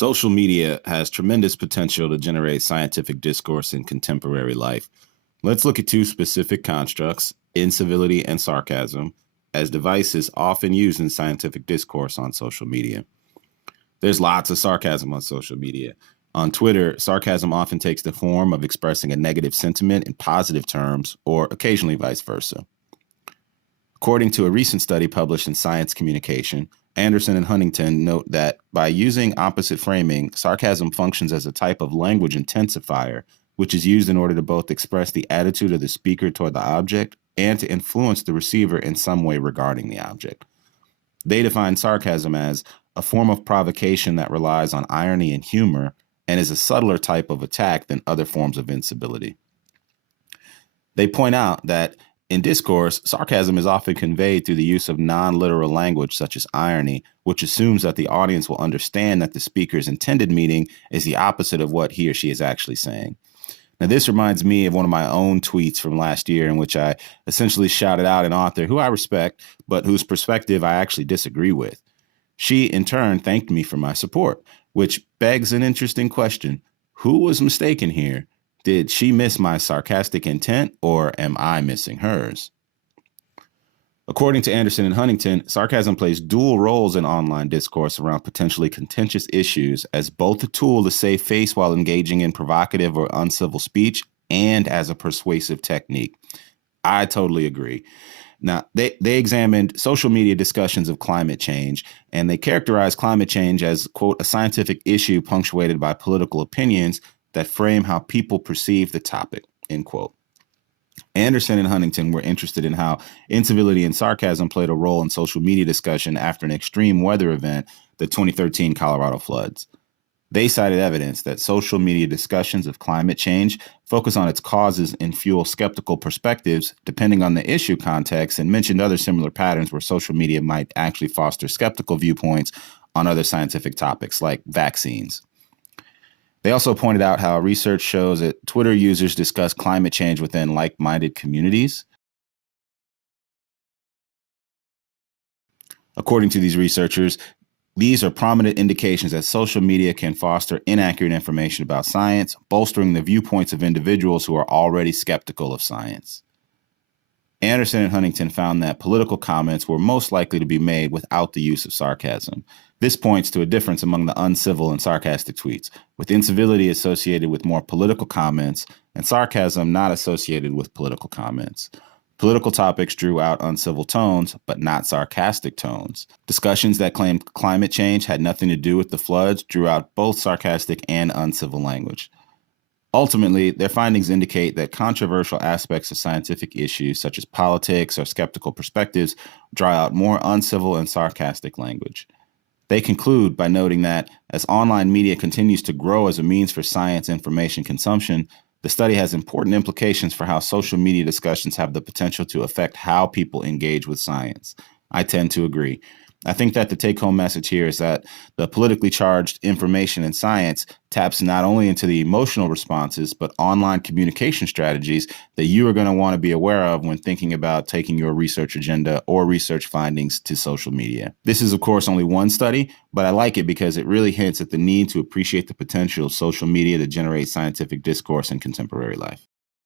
Social media has tremendous potential to generate scientific discourse in contemporary life. Let's look at two specific constructs, incivility and sarcasm, as devices often used in scientific discourse on social media. There's lots of sarcasm on social media. On Twitter, sarcasm often takes the form of expressing a negative sentiment in positive terms, or occasionally vice versa. According to a recent study published in Science Communication, Anderson and Huntington note that by using opposite framing, sarcasm functions as a type of language intensifier, which is used in order to both express the attitude of the speaker toward the object and to influence the receiver in some way regarding the object. They define sarcasm as a form of provocation that relies on irony and humor and is a subtler type of attack than other forms of incivility. They point out that in discourse, sarcasm is often conveyed through the use of non-literal language such as irony, which assumes that the audience will understand that the speaker's intended meaning is the opposite of what he or she is actually saying. Now, this reminds me of one of my own tweets from last year in which I essentially shouted out an author who I respect, but whose perspective I actually disagree with. She, in turn, thanked me for my support, which begs an interesting question. Who was mistaken here? Did she miss my sarcastic intent, or am I missing hers? According to Anderson and Huntington, sarcasm plays dual roles in online discourse around potentially contentious issues as both a tool to save face while engaging in provocative or uncivil speech and as a persuasive technique. I totally agree. Now, they examined social media discussions of climate change, and they characterized climate change as, quote, a scientific issue punctuated by political opinions that frame how people perceive the topic, end quote. Anderson and Huntington were interested in how incivility and sarcasm played a role in social media discussion after an extreme weather event, the 2013 Colorado floods. They cited evidence that social media discussions of climate change focus on its causes and fuel skeptical perspectives depending on the issue context, and mentioned other similar patterns where social media might actually foster skeptical viewpoints on other scientific topics like vaccines. They also pointed out how research shows that Twitter users discuss climate change within like-minded communities. According to these researchers, these are prominent indications that social media can foster inaccurate information about science, bolstering the viewpoints of individuals who are already skeptical of science. Anderson and Huntington found that political comments were most likely to be made without the use of sarcasm. This points to a difference among the uncivil and sarcastic tweets, with incivility associated with more political comments and sarcasm not associated with political comments. Political topics drew out uncivil tones, but not sarcastic tones. Discussions that claimed climate change had nothing to do with the floods drew out both sarcastic and uncivil language. Ultimately, their findings indicate that controversial aspects of scientific issues, such as politics or skeptical perspectives, draw out more uncivil and sarcastic language. They conclude by noting that as online media continues to grow as a means for science information consumption, the study has important implications for how social media discussions have the potential to affect how people engage with science. I tend to agree. I think that the take-home message here is that the politically charged information in science taps not only into the emotional responses, but online communication strategies that you are going to want to be aware of when thinking about taking your research agenda or research findings to social media. This is, of course, only one study, but I like it because it really hints at the need to appreciate the potential of social media to generate scientific discourse in contemporary life.